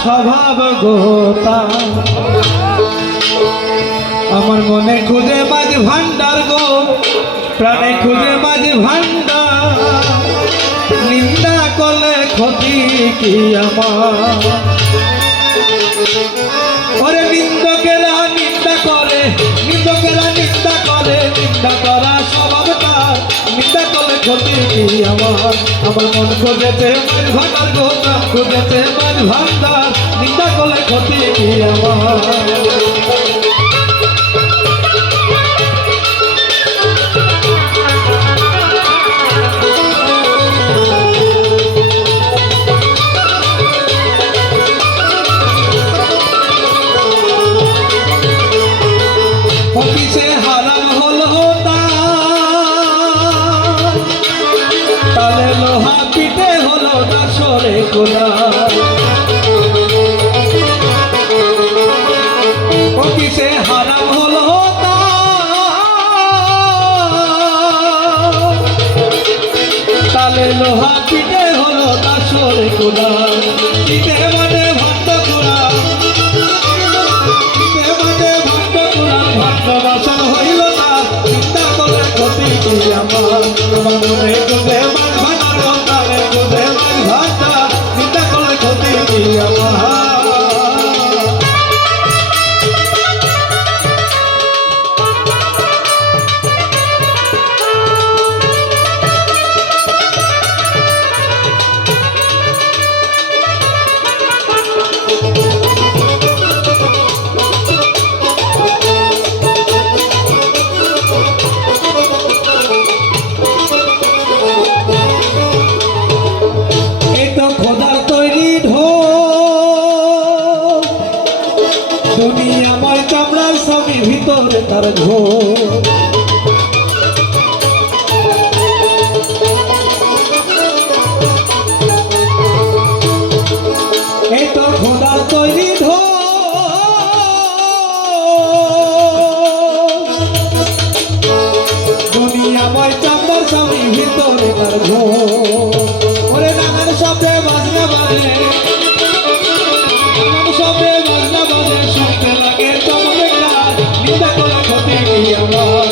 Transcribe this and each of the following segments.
স্বভাব গোতা আমার মনে খুঁজে মাঝ ভান্ডার গো প্রাণে খুঁজে মাঝ ভান্ডার নিন্দা করলে ক্ষতি কি আমার ওরে নিন্দকেরা নিন্দা করে নিন্দা করা স্বভাবটা নিন্দা করলে ক্ষতি কি আমার মন খুঁজেছে মাঝ ভান্ডার গো প্রাণ খুঁজেছে মাঝ ভান্ডার নিন্দা করলে ক্ষতি কি আমার অফিসে হারাম হলো তালে লোহা পিটে হলো দাসরে গোলা অফিসে হারাম হলো তালে লোহা পিটে হলো দাসরে গোলা পিটে মানে ভক্ত গোলা বাসন হইল না চিন্তা করে ক্ষতি কি আমার মনে খুঁজে মাঝ ভান্ডার খুঁজে মাঝ ভান্ডার চিন্তা করে ক্ষতি কি আমার দুনিয়া আমার চামড়ার স্বামী ভিতরে তার ঘোর এই তো খোদার তৈরি দুনিয়া আমার চামড়ার স্বামী ভিতরে তার ঘোর ওরে নানার শব্দে বাজনা বাজে শুনতে লাগে তোমাদের গান নিন্দা করে ক্ষতি কি আমার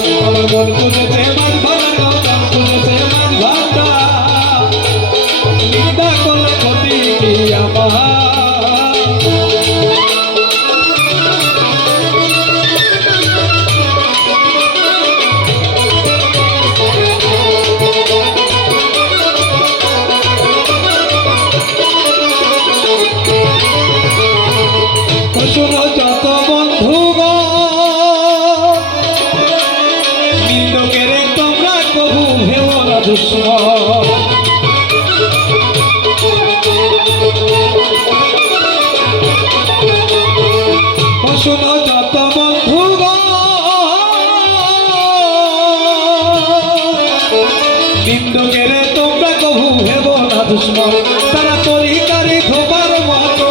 মন খুঁজেছে মাঝ ভান্ডার খুঁজেছে মাঝ ভান্ডার নিন্দা করলে ক্ষতি কি আমার শোনো যত বন্ধু নিন্দকের তোমরা কবু ভেব না দুশ্মন শোনো যত বন্ধু নিন্দকের তোমরা কবু ভেব না দুশ্মন তারা তরিকারে ধোপার মতো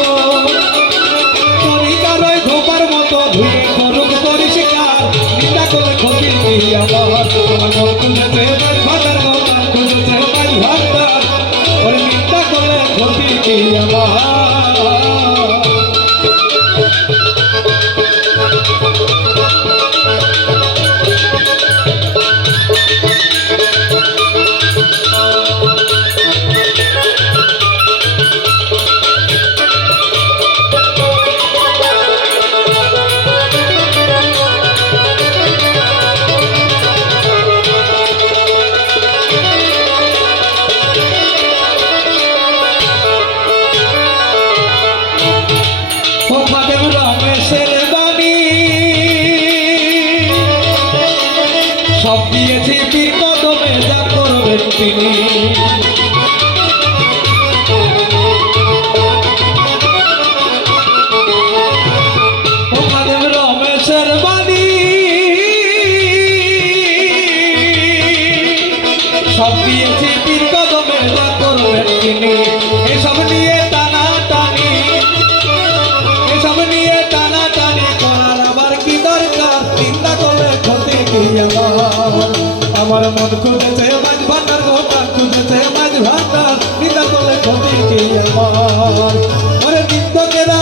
ধুয়ে করুক পরিষ্কার নিন্দা করে ক্ষতি কি আমার মন খুঁজেছে মাঝ ভান্ডার খুঁজেছে মাঝ ভান্ডার ওরে নিন্দা করলে ক্ষতি কি আমার সব দিয়েছি পীর কদমে যা করবেন তিনি ওখানে রমেশের বাণী সব দিয়েছি পীর কদমে যা করবেন তিনি এসব নিয়ে টানাটানি করার আবার কি দরকার চিন্তা করলে ক্ষতি কি আমার মন খুঁজেছে মাঝ ভান্ডার গো প্রাণ খুঁজেছে মাঝ ভান্ডার নিন্দা করলে ক্ষতি কি আমার নিন্দকেরা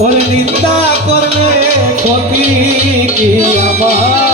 ওরে নিন্দা করলে ক্ষতি কি আমার?